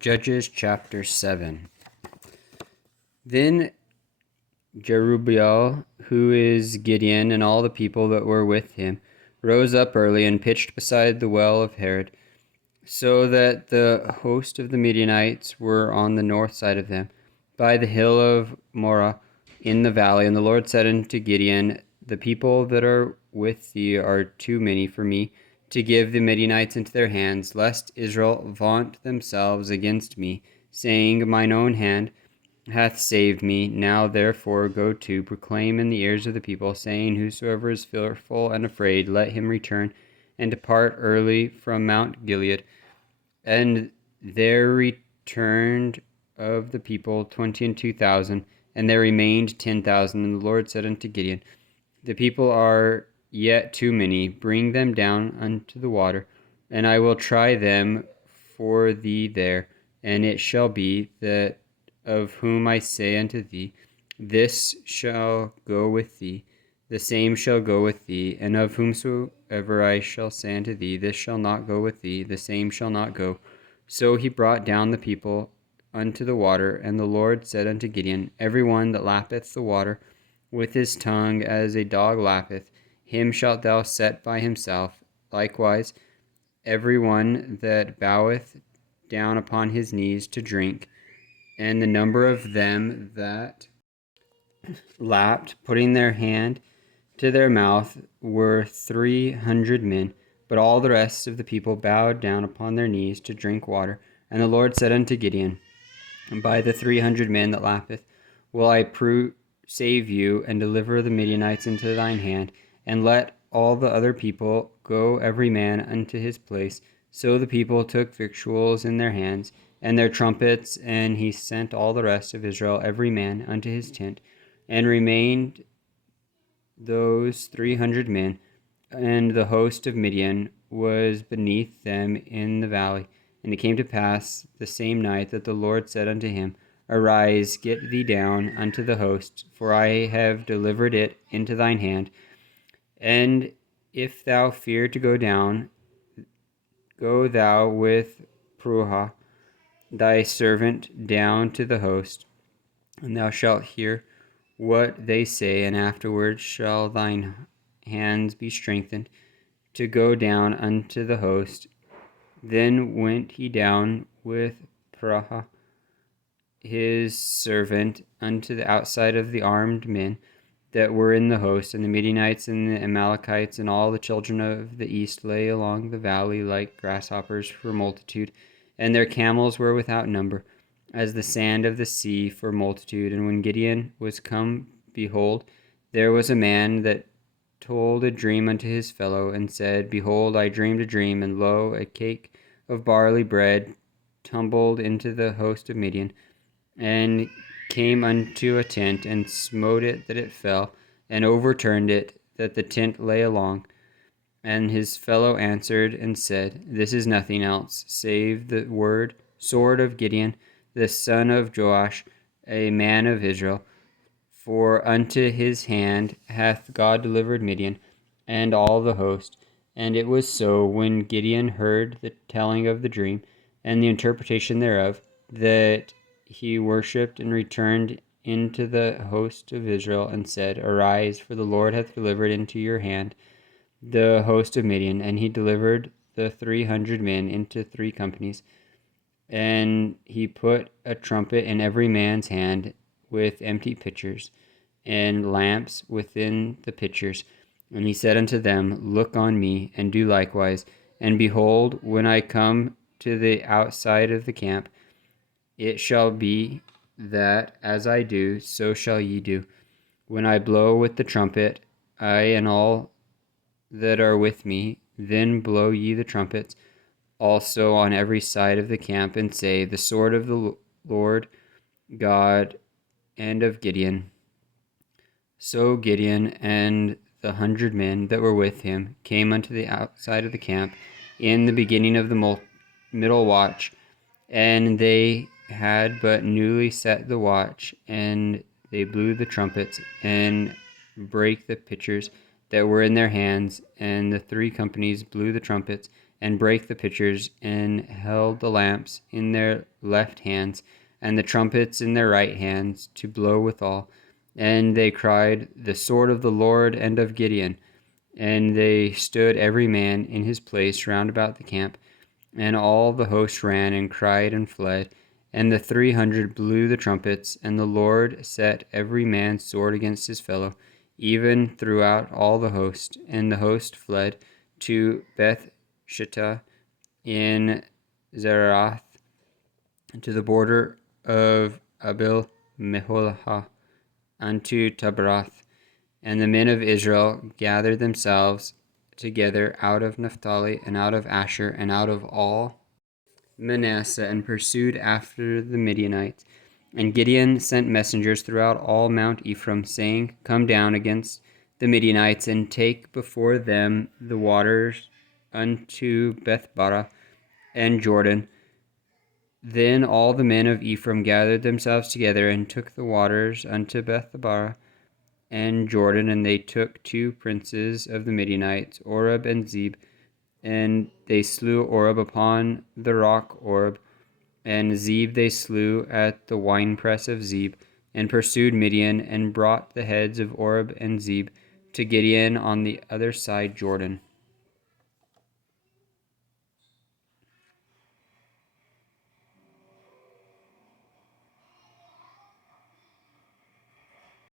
Judges chapter 7. Then Jerubbaal, who is Gideon, and all the people that were with him, rose up early and pitched beside the well of Herod, so that the host of the Midianites were on the north side of them, by the hill of Morah in the valley. And the Lord said unto Gideon, the people that are with thee are too many for me to give the Midianites into their hands, lest Israel vaunt themselves against me, saying, mine own hand hath saved me. Now therefore go to, proclaim in the ears of the people, saying, whosoever is fearful and afraid, let him return and depart early from Mount Gilead. And there returned of the people 22,000, and there remained 10,000. And the Lord said unto Gideon, the people are yet too many, bring them down unto the water, and I will try them for thee there. And it shall be that of whom I say unto thee, this shall go with thee, the same shall go with thee, and of whomsoever I shall say unto thee, this shall not go with thee, the same shall not go. So he brought down the people unto the water, and the Lord said unto Gideon, every one that lappeth the water with his tongue as a dog lappeth, him shalt thou set by himself. Likewise, every one that boweth down upon his knees to drink. And the number of them that lapped, putting their hand to their mouth, were 300 men. But all the rest of the people bowed down upon their knees to drink water. And the Lord said unto Gideon, by the 300 men that lappeth will I save you, and deliver the Midianites into thine hand, and let all the other people go every man unto his place. So the people took victuals in their hands, and their trumpets, and he sent all the rest of Israel every man unto his tent, and remained those 300 men, and the host of Midian was beneath them in the valley. And it came to pass the same night that the Lord said unto him, arise, get thee down unto the host, for I have delivered it into thine hand. And if thou fear to go down, go thou with Pruah thy servant down to the host, and thou shalt hear what they say, and afterward shall thine hands be strengthened to go down unto the host. Then went he down with Pruah his servant unto the outside of the armed men that were in the host, and the Midianites and the Amalekites and all the children of the east lay along the valley like grasshoppers for multitude, and their camels were without number, as the sand of the sea for multitude. And when Gideon was come, behold, there was a man that told a dream unto his fellow, and said, behold, I dreamed a dream, and lo, a cake of barley bread tumbled into the host of Midian, and came unto a tent, and smote it that it fell, and overturned it that the tent lay along. And his fellow answered and said, this is nothing else save the sword of Gideon, the son of Joash, a man of Israel. For unto his hand hath God delivered Midian, and all the host. And it was so, when Gideon heard the telling of the dream, and the interpretation thereof, that he worshipped and returned into the host of Israel, and said, arise, for the Lord hath delivered into your hand the host of Midian. And he delivered the 300 men into 3 companies. And he put a trumpet in every man's hand, with empty pitchers, and lamps within the pitchers. And he said unto them, look on me, and do likewise. And behold, when I come to the outside of the camp, it shall be that as I do, so shall ye do. When I blow with the trumpet, I and all that are with me, then blow ye the trumpets also on every side of the camp, and say, the sword of the Lord God and of Gideon. So Gideon and the 100 men that were with him came unto the outside of the camp in the beginning of the middle watch, and they had but newly set the watch, and they blew the trumpets, and brake the pitchers that were in their hands, and the 3 companies blew the trumpets, and brake the pitchers, and held the lamps in their left hands, and the trumpets in their right hands, to blow withal. And they cried, The sword of the Lord and of Gideon. And they stood every man in his place round about the camp. And all the host ran and cried and fled. And the 300 blew the trumpets, and the Lord set every man's sword against his fellow, even throughout all the host. And the host fled to Beth Shittah in Zerath, to the border of Abel Meholah, unto Tabrath. And the men of Israel gathered themselves together out of Naphtali, and out of Asher, and out of all Manasseh, and pursued after the Midianites. And Gideon sent messengers throughout all Mount Ephraim, saying, Come down against the Midianites, and take before them the waters unto Bethbara and Jordan. Then all the men of Ephraim gathered themselves together, and took the waters unto Bethbara and Jordan, and they took 2 princes of the Midianites, Oreb and Zeb, and they slew Oreb upon the rock Oreb, and Zeb they slew at the winepress of Zeb, and pursued Midian, and brought the heads of Oreb and Zeb to Gideon on the other side Jordan.